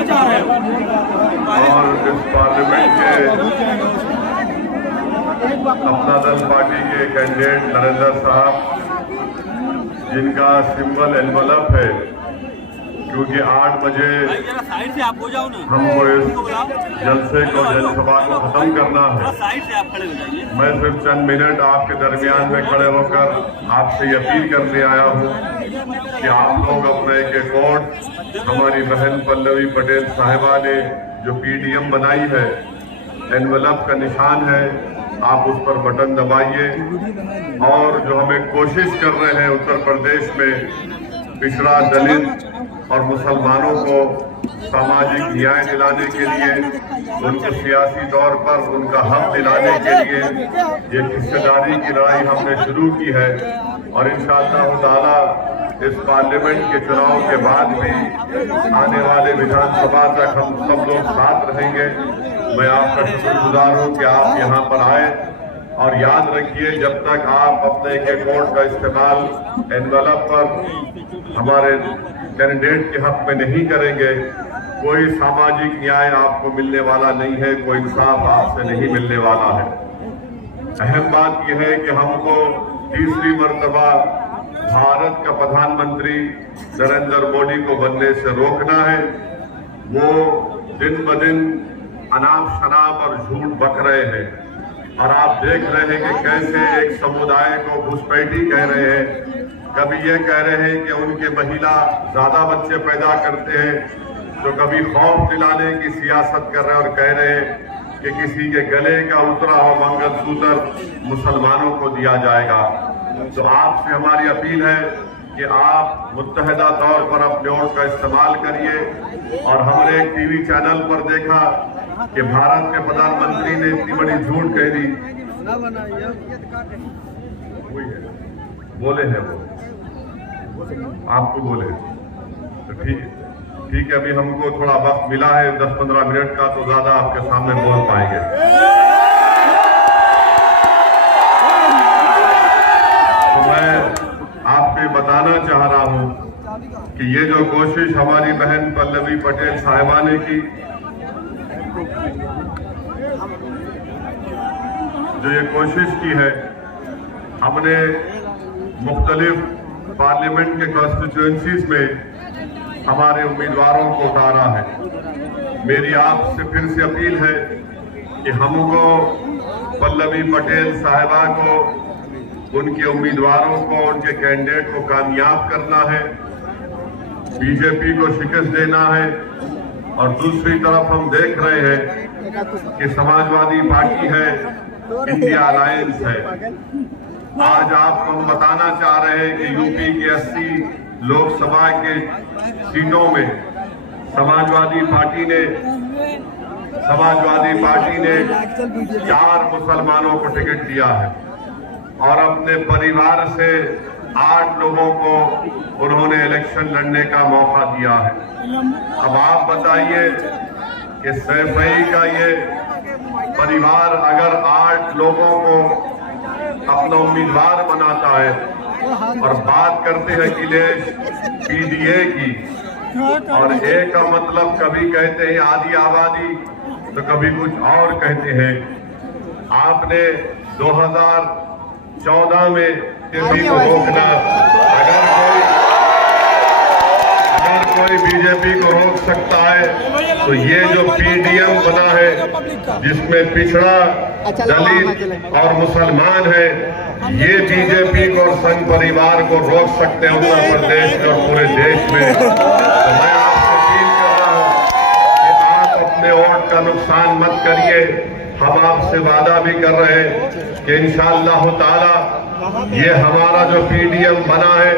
और इस पार्लियामेंट के अपना दल पार्टी के कैंडिडेट नरेंद्र साहब, जिनका सिंबल एनवलप है, क्योंकि 8 बजे हमको इस जलसे को जनसभा को खत्म करना है। मैं सिर्फ चंद मिनट आपके दरमियान में खड़े होकर आपसे अपील करने आया हूँ कि आप लोग अपना एक वोट हमारी बहन पल्लवी पटेल साहिबा ने जो पीडीएम बनाई है, एनवलप का निशान है, आप उस पर बटन दबाइए। और जो हमें कोशिश कर रहे हैं उत्तर प्रदेश में पिछड़ा, दलित और मुसलमानों को सामाजिक न्याय दिलाने के लिए, उनको सियासी तौर पर उनका हक दिलाने के लिए ये हिस्सेदारी की लड़ाई हमने शुरू की है। और इंशाअल्लाह ताला इस पार्लियामेंट के चुनाव के बाद भी आने वाले विधानसभा तक हम सब लोग साथ रहेंगे। मैं आपका शुक्रगुजार हूँ कि आप यहाँ पर आए। और याद रखिए, जब तक आप अपने एक वोट का इस्तेमाल एनवलप पर हमारे कैंडिडेट के हक में नहीं करेंगे, कोई सामाजिक न्याय आपको मिलने वाला नहीं है, कोई इंसाफ आपसे नहीं मिलने वाला है। अहम बात यह है कि हमको तीसरी मर्तबा भारत का प्रधानमंत्री नरेंद्र मोदी को बनने से रोकना है। वो दिन ब दिन अनाप शनाप और झूठ बक रहे हैं। और आप देख रहे हैं कि कैसे एक समुदाय को घुसपैठी कह रहे हैं। कभी ये कह रहे हैं कि उनके महिला ज्यादा बच्चे पैदा करते हैं, तो कभी खौफ दिलाने की सियासत कर रहे हैं और कह रहे हैं कि किसी के गले का उतरा हुआ मंगलसूत्र मुसलमानों को दिया जाएगा। तो आपसे हमारी अपील है कि आप मुत्तहदा तौर पर अपने वोट का इस्तेमाल करिए। और हमने एक टीवी चैनल पर देखा कि भारत के प्रधानमंत्री ने इतनी बड़ी झूठ कह दी, बोले हैं वो आपको बोले, तो ठीक है। अभी हमको थोड़ा वक्त मिला है 10-15 मिनट का, तो ज्यादा आपके सामने बोल पाएंगे। तो मैं आपको बताना चाह रहा हूं कि ये जो कोशिश हमारी बहन पल्लवी पटेल साहिबा ने की, जो ये कोशिश की है, हमने मुख्तलिफ पार्लियामेंट के कॉन्स्टिट्यूएंसीज में हमारे उम्मीदवारों को उतारा है। मेरी आपसे फिर से अपील है कि हमको पल्लवी पटेल साहिबा को, उनके उम्मीदवारों को, उनके कैंडिडेट को कामयाब करना है, बीजेपी को शिकस्त देना है। और दूसरी तरफ हम देख रहे हैं कि समाजवादी पार्टी है, इंडिया अलायंस है। आज आपको हम बताना चाह रहे हैं कि यूपी की 80 लोकसभा के सीटों में समाजवादी पार्टी ने 4 मुसलमानों को टिकट दिया है और अपने परिवार से 8 लोगों को उन्होंने इलेक्शन लड़ने का मौका दिया है। अब आप बताइए कि सैफई का ये परिवार अगर 8 लोगों को अपना उम्मीदवार बनाता है और बात करते हैं अखिलेश पीडीए की, और ए का मतलब कभी कहते हैं आधी आबादी तो कभी कुछ और कहते हैं। आपने 2014 में बीजेपी को रोकना, अगर कोई बीजेपी को रोक सकता है तो ये जो पीडीएम बना है, जिसमें पिछड़ा, दलित और मुसलमान है, ये बीजेपी को और संघ परिवार को रोक सकते हैं उत्तर प्रदेश में और पूरे देश में। तो मैं आपसे अपील कर रहा हूं कि आप अपने वोट का नुकसान मत करिए। हम आपसे वादा भी कर रहे हैं कि इंशाअल्लाह ताला ये हमारा जो पीडीएम बना है,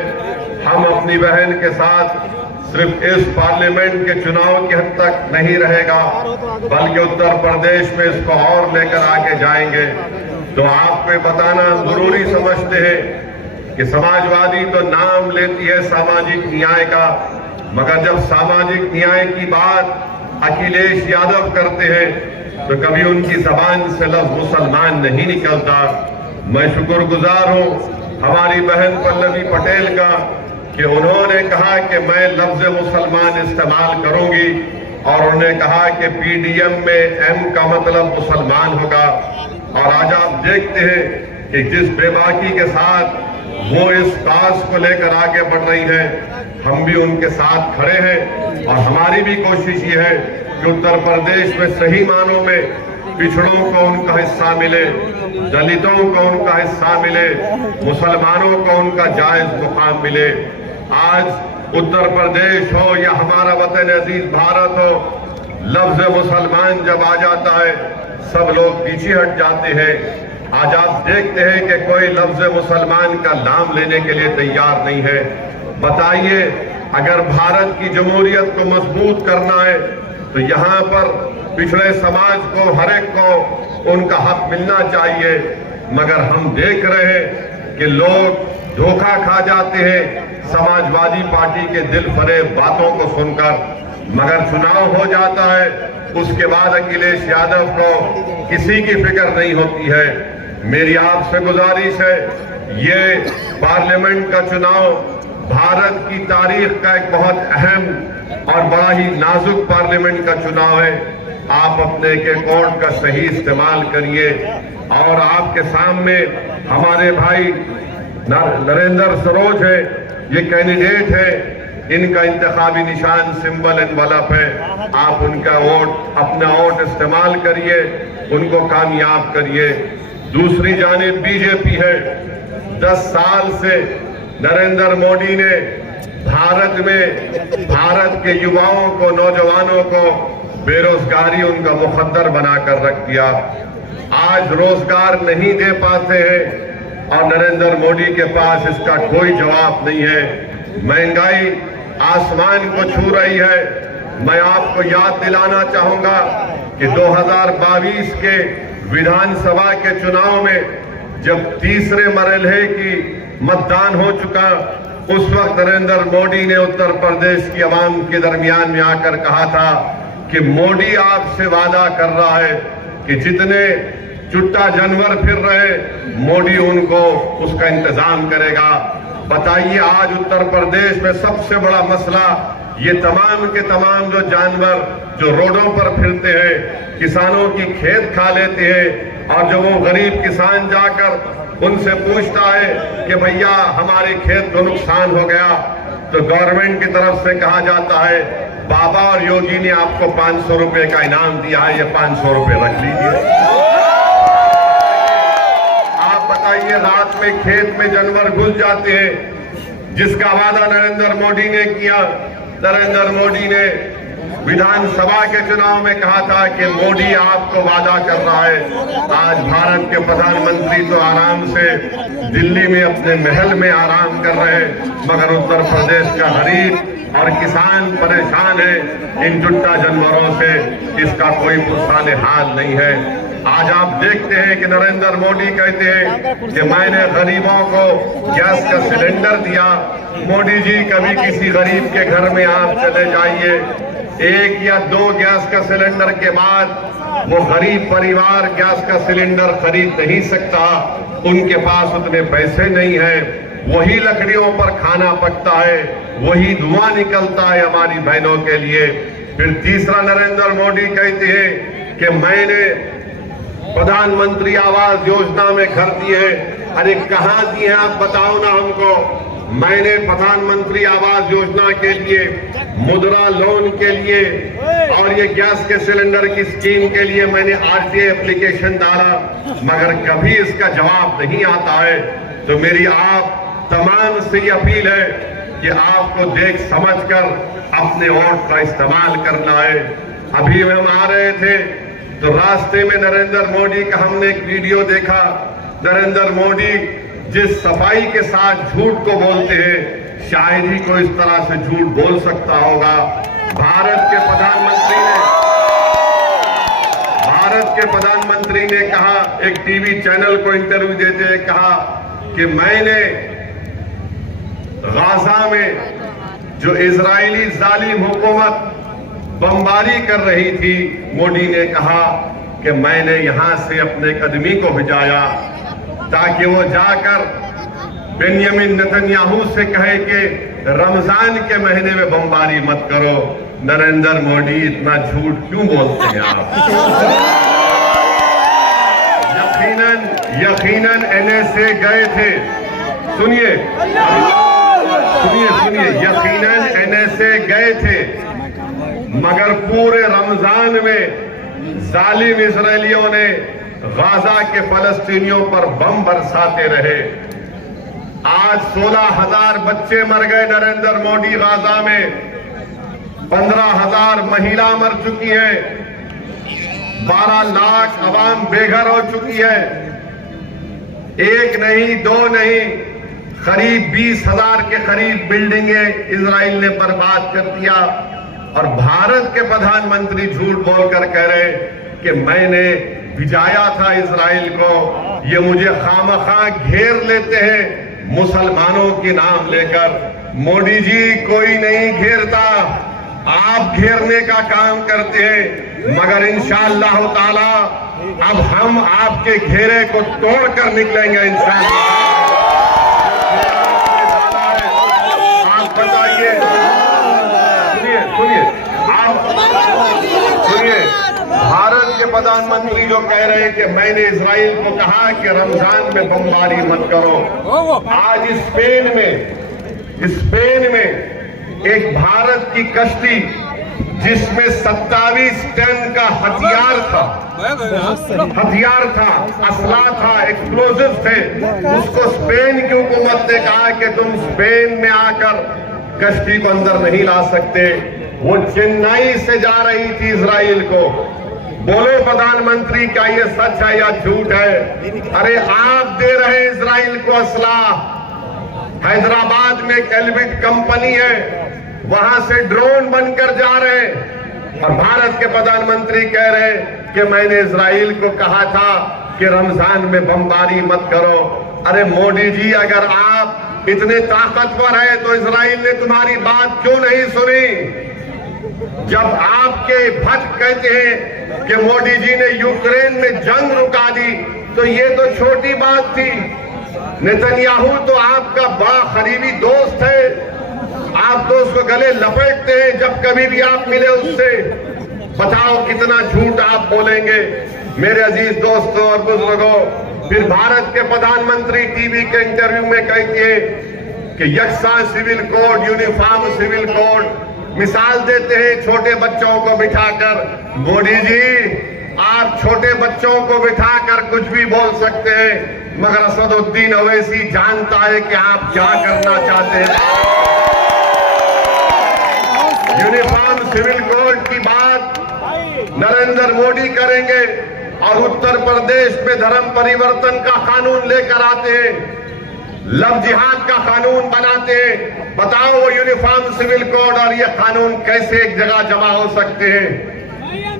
हम अपनी बहन के साथ सिर्फ इस पार्लियामेंट के चुनाव की हद तक नहीं रहेगा, बल्कि उत्तर प्रदेश में इसको और लेकर आगे जाएंगे। तो आपको बताना जरूरी समझते हैं कि समाजवादी तो नाम लेती है सामाजिक न्याय का, मगर जब सामाजिक न्याय की बात अखिलेश यादव करते हैं तो कभी उनकी जबान से लफ्ज मुसलमान नहीं निकलता। मैं शुक्रगुजार हूं हमारी बहन पल्लवी पटेल का कि उन्होंने कहा कि मैं लफ्ज मुसलमान इस्तेमाल करूंगी, और उन्होंने कहा कि पीडीएम में एम का मतलब मुसलमान होगा। और आज आप देखते हैं कि जिस बेबाकी के साथ वो इस काज को लेकर आगे बढ़ रही है, हम भी उनके साथ खड़े हैं। और हमारी भी कोशिश ये है कि उत्तर प्रदेश में सही मानों में पिछड़ों को उनका हिस्सा मिले, दलितों को उनका हिस्सा मिले, मुसलमानों को उनका जायज मुकाम मिले। आज उत्तर प्रदेश हो या हमारा वतन अजीज भारत हो, लफ्ज मुसलमान जब आ जाता है सब लोग पीछे हट जाते हैं। आज आप देखते हैं कि कोई लफ्ज मुसलमान का नाम लेने के लिए तैयार नहीं है। बताइए, अगर भारत की जमहूरियत को मजबूत करना है तो यहाँ पर पिछड़े समाज को, हर एक को उनका हक मिलना चाहिए। मगर हम देख रहे हैं कि लोग धोखा खा जाते हैं समाजवादी पार्टी के दिल फरेब बातों को सुनकर। मगर चुनाव हो जाता है, उसके बाद अखिलेश यादव को किसी की फिक्र नहीं होती है। मेरी आपसे गुजारिश है, ये पार्लियामेंट का चुनाव भारत की तारीख का एक बहुत अहम और बड़ा ही नाजुक पार्लियामेंट का चुनाव है। आप अपने एक वोट का सही इस्तेमाल करिए। और आपके सामने हमारे भाई नरेंद्र सरोज है, ये कैंडिडेट है, इनका इंतखाबी निशान सिंबल एनवलप है। आप उनका वोट, अपना वोट इस्तेमाल करिए, उनको कामयाब करिए। दूसरी जानिब बीजेपी है। 10 साल से नरेंद्र मोदी ने भारत में भारत के युवाओं को, नौजवानों को बेरोजगारी उनका मुकद्दर बनाकर रख दिया। आज रोजगार नहीं दे पाते हैं और नरेंद्र मोदी के पास इसका कोई जवाब नहीं है। महंगाई आसमान को छू रही है। मैं आपको याद दिलाना चाहूंगा कि 2022 के विधानसभा के चुनाव में जब तीसरे मरहले की मतदान हो चुका, उस वक्त नरेंद्र मोदी ने उत्तर प्रदेश की आवाम के दरमियान में आकर कहा था कि मोदी आपसे वादा कर रहा है कि जितने चुट्टा जानवर फिर रहे, मोदी उनको उसका इंतजाम करेगा। बताइए, आज उत्तर प्रदेश में सबसे बड़ा मसला ये तमाम के तमाम जो जानवर जो रोडों पर फिरते हैं, किसानों की खेत खा लेते हैं, और जब वो गरीब किसान जाकर उनसे पूछता है कि भैया हमारे खेत को नुकसान हो गया, तो गवर्नमेंट की तरफ से कहा जाता है बाबा और योगी ने आपको 500 रुपए का इनाम दिया है, ये 500 रुपए रख लीजिए। आप बताइए, रात में खेत में जानवर घुस जाते हैं, जिसका वादा नरेंद्र मोदी ने किया। नरेंद्र मोदी ने विधानसभा के चुनाव में कहा था कि मोदी आपको वादा कर रहा है। आज भारत के प्रधानमंत्री तो आराम से दिल्ली में अपने महल में आराम कर रहे हैं, मगर उत्तर प्रदेश का गरीब और किसान परेशान है इन चुट्टा जानवरों से। इसका कोई पुरसान हाल नहीं है। आज आप देखते हैं कि नरेंद्र मोदी कहते हैं कि मैंने गरीबों को गैस का सिलेंडर दिया। मोदी जी, कभी किसी गरीब के घर में आप चले जाइए, 1 या 2 गैस का सिलेंडर के बाद वो गरीब परिवार गैस का सिलेंडर खरीद नहीं सकता, उनके पास उतने पैसे नहीं है। वही लकड़ियों पर खाना पकता है, वही धुआं निकलता है हमारी बहनों के लिए। फिर तीसरा, नरेंद्र मोदी कहते हैं कि मैंने प्रधानमंत्री आवास योजना में घर दिए। अरे कहाँ दिए हैं आप बताओ ना हमको। मैंने प्रधानमंत्री आवास योजना के लिए, मुद्रा लोन के लिए और ये गैस के सिलेंडर की स्कीम के लिए मैंने आरटीआई एप्लीकेशन डाला, मगर कभी इसका जवाब नहीं आता है। तो मेरी आप तमाम से अपील है कि आपको देख समझकर अपने वोट का इस्तेमाल करना है। अभी हम आ रहे थे तो रास्ते में नरेंद्र मोदी का हमने एक वीडियो देखा। नरेंद्र मोदी जिस सफाई के साथ झूठ को बोलते हैं, शायद ही कोई इस तरह से झूठ बोल सकता होगा। भारत के प्रधानमंत्री ने कहा, एक टीवी चैनल को इंटरव्यू देते हुए कहा कि मैंने गाजा में जो इजरायली जालिम हुकूमत बमबारी कर रही थी, मोदी ने कहा कि मैंने यहां से अपने एक आदमी को भिजाया ताकि वो जाकर बेंयामिन नेतन्याहू से कहे कि रमजान के महीने में बमबारी मत करो। नरेंद्र मोदी इतना झूठ क्यों बोलते हैं आप? यकीनन NSA गए थे, सुनिए, यकीनन NSA गए थे, मगर पूरे रमजान में जालिम इजरायलियों ने गाजा के फलस्तीनियों पर बम बरसाते रहे। आज 16,000 बच्चे मर गए नरेंद्र मोदी गाजा में, 15,000 महिला मर चुकी है, 12 लाख अवाम बेघर हो चुकी है। एक नहीं, दो नहीं, करीब 20,000 के करीब बिल्डिंगें इजराइल ने बर्बाद कर दिया। और भारत के प्रधानमंत्री झूठ बोलकर कह रहे कि मैंने भिजाया था इजराइल को, ये मुझे खामखा घेर लेते हैं मुसलमानों के नाम लेकर। मोदी जी, कोई नहीं घेरता, आप घेरने का काम करते हैं, मगर इंशाअल्लाह ताला अब हम आपके घेरे को तोड़कर निकलेंगे इंशाअल्लाह। आप बताइए, सुनिए, भारत के प्रधानमंत्री जो कह रहे हैं कि मैंने इजराइल को कहा कि रमजान में बमबारी मत करो। आज स्पेन में एक भारत की कश्ती जिसमें 27 टन का हथियार था, असला था, एक्सप्लोजिव थे, उसको स्पेन की हुकूमत ने कहा कि तुम स्पेन में आकर कश्ती को अंदर नहीं ला सकते। वो चेन्नई से जा रही थी इजराइल को। बोलो प्रधानमंत्री, क्या ये सच है या झूठ है? अरे आप दे रहे हैं इजराइल को असला। हैदराबाद में एक एल्बिट कंपनी है, वहां से ड्रोन बनकर जा रहे हैं, और भारत के प्रधानमंत्री कह रहे हैं कि मैंने इजराइल को कहा था कि रमजान में बमबारी मत करो। अरे मोदी जी, अगर आप इतने ताकतवर हैं तो इजराइल ने तुम्हारी बात क्यों नहीं सुनी? जब आपके भक्त कहते हैं कि मोदी जी ने यूक्रेन में जंग रुका दी, तो ये तो छोटी बात थी। नेतन्याहू तो आपका बड़ा करीबी दोस्त है, आप तो उसको गले लपेटते हैं जब कभी भी आप मिले उससे। बताओ कितना झूठ आप बोलेंगे मेरे अजीज दोस्तों और बुजुर्गों। फिर भारत के प्रधानमंत्री टीवी के इंटरव्यू में कहते हैं कि यकसा civil code, uniform civil code, मिसाल देते हैं छोटे बच्चों को बिठाकर। मोदी जी, आप छोटे बच्चों को बिठाकर कुछ भी बोल सकते हैं, मगर असदुद्दीन ओवैसी जानता है कि आप क्या करना चाहते हैं। यूनिफॉर्म सिविल कोड की बात नरेंद्र मोदी करेंगे और उत्तर प्रदेश में धर्म परिवर्तन का कानून लेकर आते हैं, लव जिहाद का कानून बनाते हैं। बताओ वो यूनिफॉर्म सिविल कोड और ये कानून कैसे एक जगह जमा हो सकते हैं?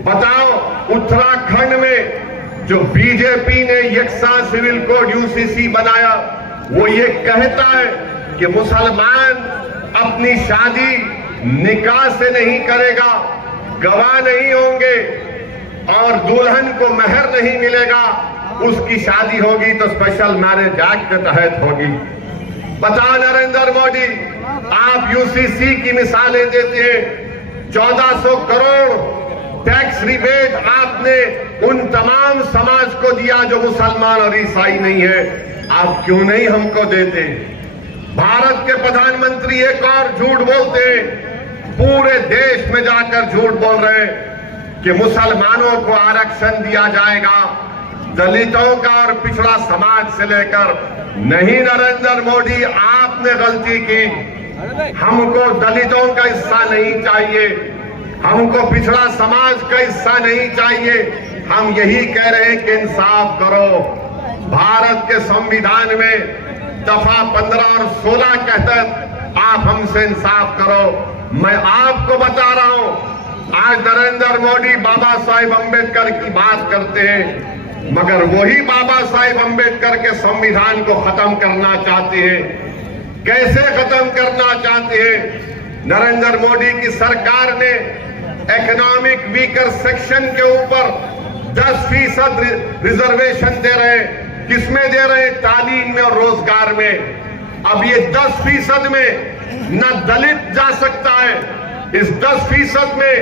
बताओ उत्तराखंड में जो बीजेपी ने यकसा सिविल कोड UCC बनाया, वो ये कहता है कि मुसलमान अपनी शादी निकाह से नहीं करेगा, गवाह नहीं होंगे और दुल्हन को मेहर नहीं मिलेगा, उसकी शादी होगी तो स्पेशल मैरिज एक्ट के तहत होगी। बता नरेंद्र मोदी, आप UCC की मिसालें देते हैं। 1400 करोड़ टैक्स रिबेट आपने उन तमाम समाज को दिया जो मुसलमान और ईसाई नहीं है, आप क्यों नहीं हमको देते? भारत के प्रधानमंत्री एक और झूठ बोलते हैं, पूरे देश में जाकर झूठ बोल रहे हैं कि मुसलमानों को आरक्षण दिया जाएगा, दलितों का और पिछड़ा समाज से लेकर। नहीं नरेंद्र मोदी, आपने गलती की। हमको दलितों का हिस्सा नहीं चाहिए, हमको पिछड़ा समाज का हिस्सा नहीं चाहिए। हम यही कह रहे हैं कि इंसाफ करो। भारत के संविधान में दफा 15 और 16 के तहत आप हमसे इंसाफ करो। मैं आपको बता रहा हूं, आज नरेंद्र मोदी बाबा साहिब अंबेडकर की बात करते हैं, मगर वही बाबा साहिब अंबेडकर के संविधान को खत्म करना चाहते हैं। कैसे खत्म करना चाहते हैं? नरेंद्र मोदी की सरकार ने इकोनॉमिक वीकर सेक्शन के ऊपर 10% रिजर्वेशन दे रहे हैं। किसमें दे रहे हैं? तालीम में और रोजगार में। अब ये 10% में न दलित जा सकता है, इस 10% में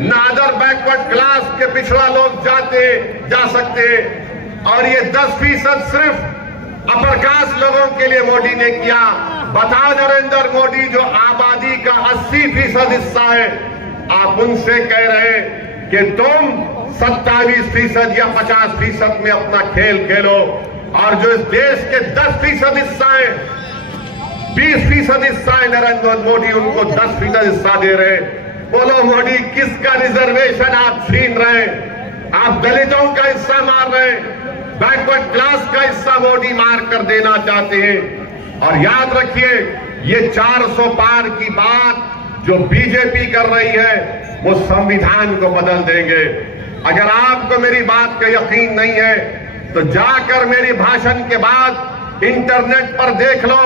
ना अदर बैकवर्ड क्लास के पिछड़ा लोग जा सकते हैं, और ये 10% सिर्फ अपर कास्ट लोगों के लिए मोदी ने किया। बताओ नरेंद्र मोदी जो आबादी का 80% हिस्सा है, आप उनसे कह रहे हैं कि तुम 27% या 50% में अपना खेल खेलो, और जो इस देश के 10% हिस्सा है, 20% हिस्सा है, नरेंद्र मोदी उनको 10% हिस्सा दे रहे हैं। बोलो मोदी, किसका रिजर्वेशन आप छीन रहे हैं? आप दलितों का हिस्सा मार रहे हैं, बैकवर्ड क्लास का हिस्सा मोदी मार कर देना चाहते हैं। और याद रखिए, ये 400 पार की बात जो बीजेपी कर रही है, वो संविधान को बदल देंगे। अगर आपको मेरी बात का यकीन नहीं है तो जाकर मेरी भाषण के बाद इंटरनेट पर देख लो,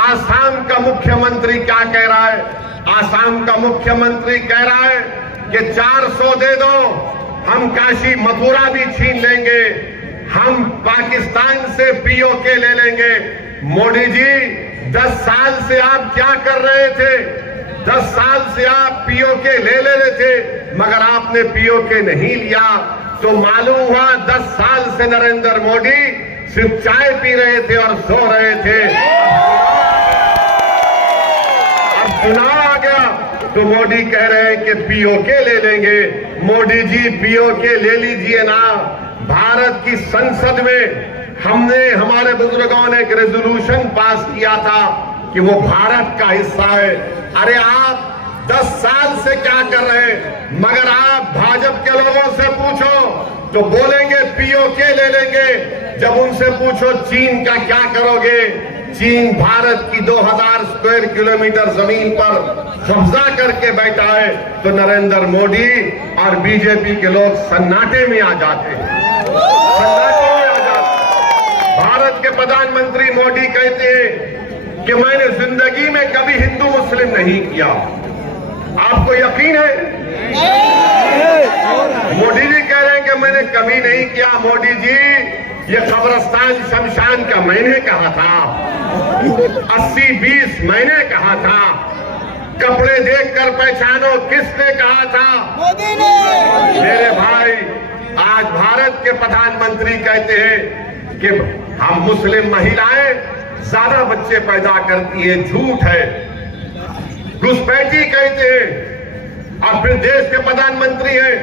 आसाम का मुख्यमंत्री क्या कह रहा है। आसाम का मुख्यमंत्री कह रहा है कि 400 दे दो, हम काशी मथुरा भी छीन लेंगे, हम पाकिस्तान से पीओके ले लेंगे। मोदी जी, 10 साल से आप क्या कर रहे थे? 10 साल से आप पीओके ले रहे थे, मगर आपने पीओके नहीं लिया, तो मालूम हुआ 10 साल से नरेंद्र मोदी सिर्फ चाय पी रहे थे और सो रहे थे। अब चुनाव आ गया तो मोदी कह रहे हैं कि पीओके ले लेंगे। मोदी जी, पीओके ले लीजिए ना। भारत की संसद में हमारे बुजुर्गों ने एक रेजोल्यूशन पास किया था कि वो भारत का हिस्सा है। अरे आप 10 साल से क्या कर रहे हैं? मगर आप भाजपा के लोगों से पूछो तो बोलेंगे पीओके ले लेंगे। जब उनसे पूछो चीन का क्या करोगे, चीन भारत की 2000 स्क्वायर किलोमीटर जमीन पर कब्जा करके बैठा है, तो नरेंद्र मोदी और बीजेपी के लोग सन्नाटे में आ जाते हैं, सन्नाटे में आ जाते हैं। भारत के प्रधानमंत्री मोदी कहते हैं कि मैंने जिंदगी में कभी हिंदू मुस्लिम नहीं किया। आपको यकीन है? मोदी जी कह रहे हैं कि मैंने कभी नहीं किया। मोदी जी, ये कब्रिस्तान शमशान का मैंने कहा था, 80-20 मैंने कहा था। कपड़े देखकर पहचानो, किसने कहा था? मोदी ने। मेरे भाई, आज भारत के प्रधानमंत्री कहते हैं कि हम मुस्लिम महिलाएं ज्यादा बच्चे पैदा करती है, झूठ है। घुसपैठी कहते हैं, और फिर देश के प्रधानमंत्री हैं,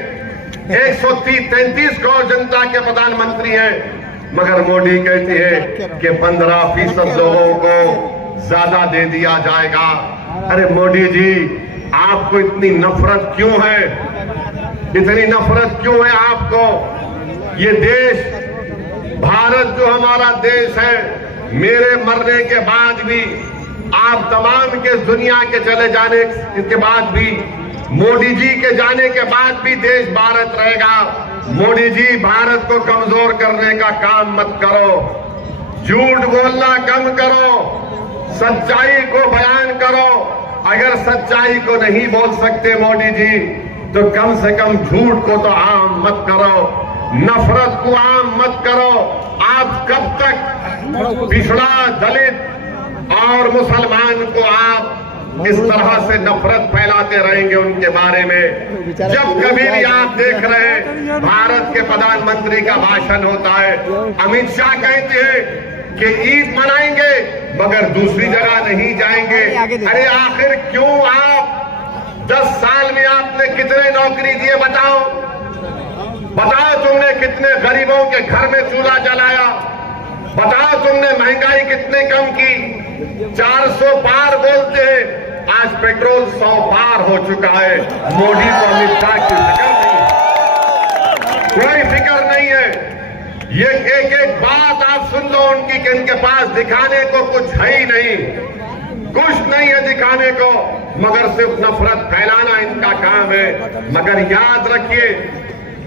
133 करोड़ जनता के प्रधानमंत्री हैं, मगर मोदी कहते हैं कि 15% लोगों को ज्यादा दे दिया जाएगा। अरे मोदी जी, आपको इतनी नफरत क्यों है? इतनी नफरत क्यों है आपको? ये देश, भारत जो हमारा देश है, मेरे मरने के बाद भी, आप तमाम के दुनिया के चले जाने के बाद भी, मोदी जी के जाने के बाद भी देश भारत रहेगा। मोदी जी, भारत को कमजोर करने का काम मत करो, झूठ बोलना कम करो, सच्चाई को बयान करो। अगर सच्चाई को नहीं बोल सकते मोदी जी, तो कम से कम झूठ को तो आम मत करो, नफरत को आम मत करो। आप कब तक पिछड़ा, दलित और मुसलमान को आप इस तरह से नफरत फैलाते रहेंगे उनके बारे में? जब कभी भी आप देख रहे हैं भारत के प्रधानमंत्री का भाषण होता है, अमित शाह कहते हैं कि ईद मनाएंगे मगर दूसरी जगह नहीं जाएंगे। अरे आखिर क्यों? आप 10 साल में आपने कितने नौकरी दिए? बताओ, तुमने कितने गरीबों के घर में चूल्हा जलाया? बताओ, तुमने महंगाई कितने कम की? 400 पार बोलते हैं, आज पेट्रोल 100 पार हो चुका है। मोदी को अमित शाह की फिक्र नहीं, कोई फिक्र नहीं है। ये एक एक बात आप सुन लो उनकी कि इनके पास दिखाने को कुछ है ही नहीं, कुछ नहीं है दिखाने को, मगर सिर्फ नफरत फैलाना इनका काम है। मगर याद रखिए,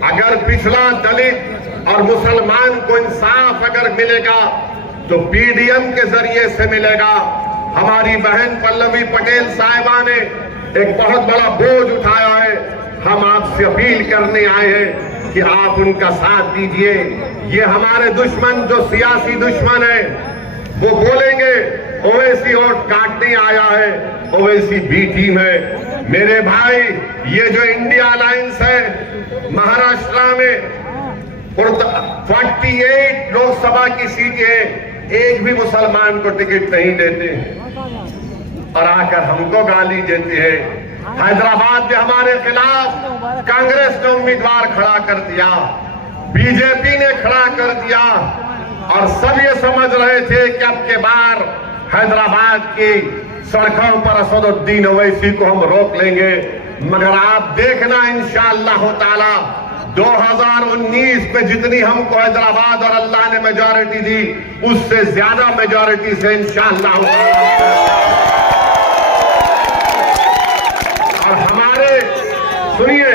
अगर पिछड़ा, दलित और मुसलमान को इंसाफ अगर मिलेगा तो पीडीएम के जरिए से मिलेगा। हमारी बहन पल्लवी पटेल साहिबा ने एक बहुत बड़ा बोझ उठाया है। हम आपसे अपील करने आए हैं कि आप उनका साथ दीजिए। ये हमारे दुश्मन, जो सियासी दुश्मन है, वो बोलेंगे ओवैसी वोट काटने आया है, ओवैसी बी टीम है। मेरे भाई, ये जो इंडिया अलायंस है, महाराष्ट्र में 48 लोकसभा की सीटें हैं, एक भी मुसलमान को टिकट नहीं देते और आकर हमको गाली देते हैं। हैदराबाद में हमारे खिलाफ कांग्रेस ने उम्मीदवार खड़ा कर दिया, बीजेपी ने खड़ा कर दिया और सब ये समझ रहे थे कि अब के बार हैदराबाद की सड़कों पर असदुद्दीन ओवैसी को हम रोक लेंगे। मगर आप देखना इंशाअल्लाह ताला 2019 में जितनी हमको हैदराबाद और अल्लाह ने मेजॉरिटी दी, उससे ज्यादा मेजॉरिटी से इंशाअल्लाह। और हमारे सुनिए,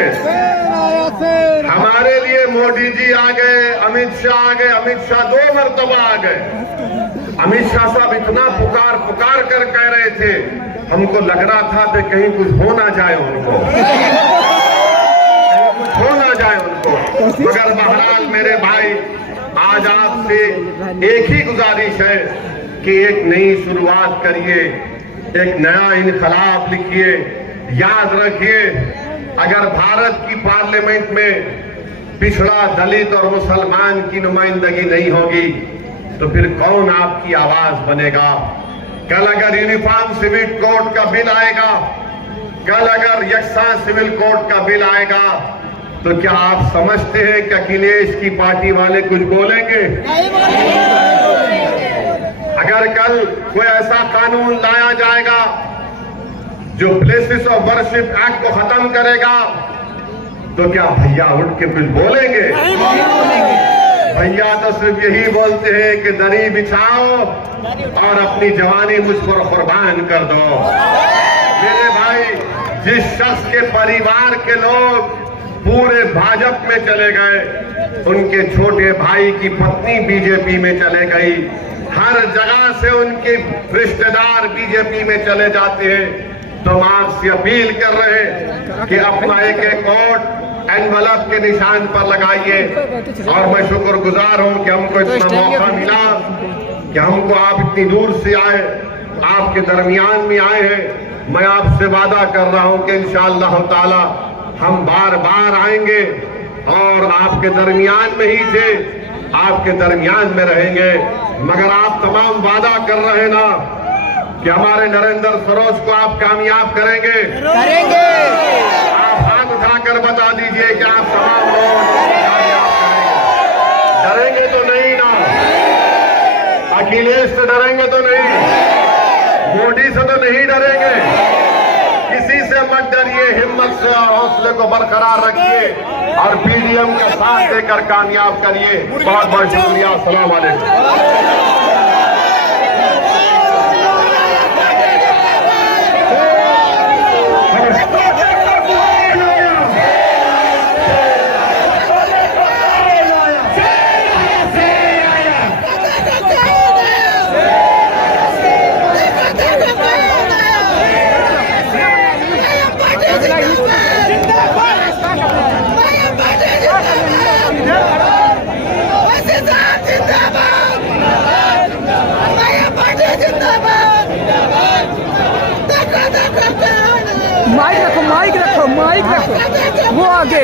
हमारे लिए मोदी जी आ गए, अमित शाह आ गए। अमित शाह 2 मरतबा आ गए। अमित शाह साहब इतना पुकार पुकार कर कह रहे थे, हमको लग रहा था कि कहीं कुछ हो ना जाए उनको, कहीं कुछ हो ना जाए उनको। मगर बहरहाल मेरे भाई, आज आपसे एक ही गुजारिश है कि एक नई शुरुआत करिए, एक नया इनकलाब लिखिए। याद रखिए, अगर भारत की पार्लियामेंट में पिछड़ा, दलित और मुसलमान की नुमाइंदगी नहीं होगी तो फिर कौन आपकी आवाज बनेगा? कल अगर यूनिफॉर्म सिविल कोड का बिल आएगा, कल अगर यकसा सिविल कोड का बिल आएगा, तो क्या आप समझते हैं कि अखिलेश की पार्टी वाले कुछ बोलेंगे? अगर कल कोई ऐसा कानून लाया जाएगा जो प्लेसेस ऑफ वर्शिप एक्ट को खत्म करेगा, तो क्या भैया उठ के कुछ बोलेंगे? भैया तो सिर्फ यही बोलते हैं कि दरी बिछाओ और अपनी जवानी मुझ पर कुर्बान कर दो। मेरे भाई, जिस शख्स के परिवार के लोग पूरे भाजपा में चले गए, उनके छोटे भाई की पत्नी बीजेपी में चले गई, हर जगह से उनके रिश्तेदार बीजेपी में चले जाते हैं, तो हम आपसे अपील कर रहे हैं कि अपना एक वोट एनवलप के निशान पर लगाइए। और मैं शुक्रगुजार हूं कि हमको इतना मौका मिला कि हमको आप इतनी दूर से आए, आपके दरमियान में आए हैं। मैं आपसे वादा कर रहा हूं कि इंशाअल्लाह ताला हम बार बार आएंगे और आपके दरमियान में ही थे, आपके दरमियान में रहेंगे। मगर आप तमाम वादा कर रहे हैं ना कि हमारे नरेंद्र सरोज को आप कामयाब करेंगे? आप हाथ उठाकर बता दीजिए कि आप तमाम लोग कामयाब करेंगे। डरेंगे तो नहीं ना? अखिलेश से डरेंगे तो नहीं? मोदी से तो नहीं डरेंगे? किसी से मत डरिए, हिम्मत से और हौसले को बरकरार रखिए और पीडीएम का साथ देकर कामयाब करिए। बहुत बहुत शुक्रिया। अस्सलाम वालेकुम। माइक रखो, माइक रखो, माइक रखो, वो आगे।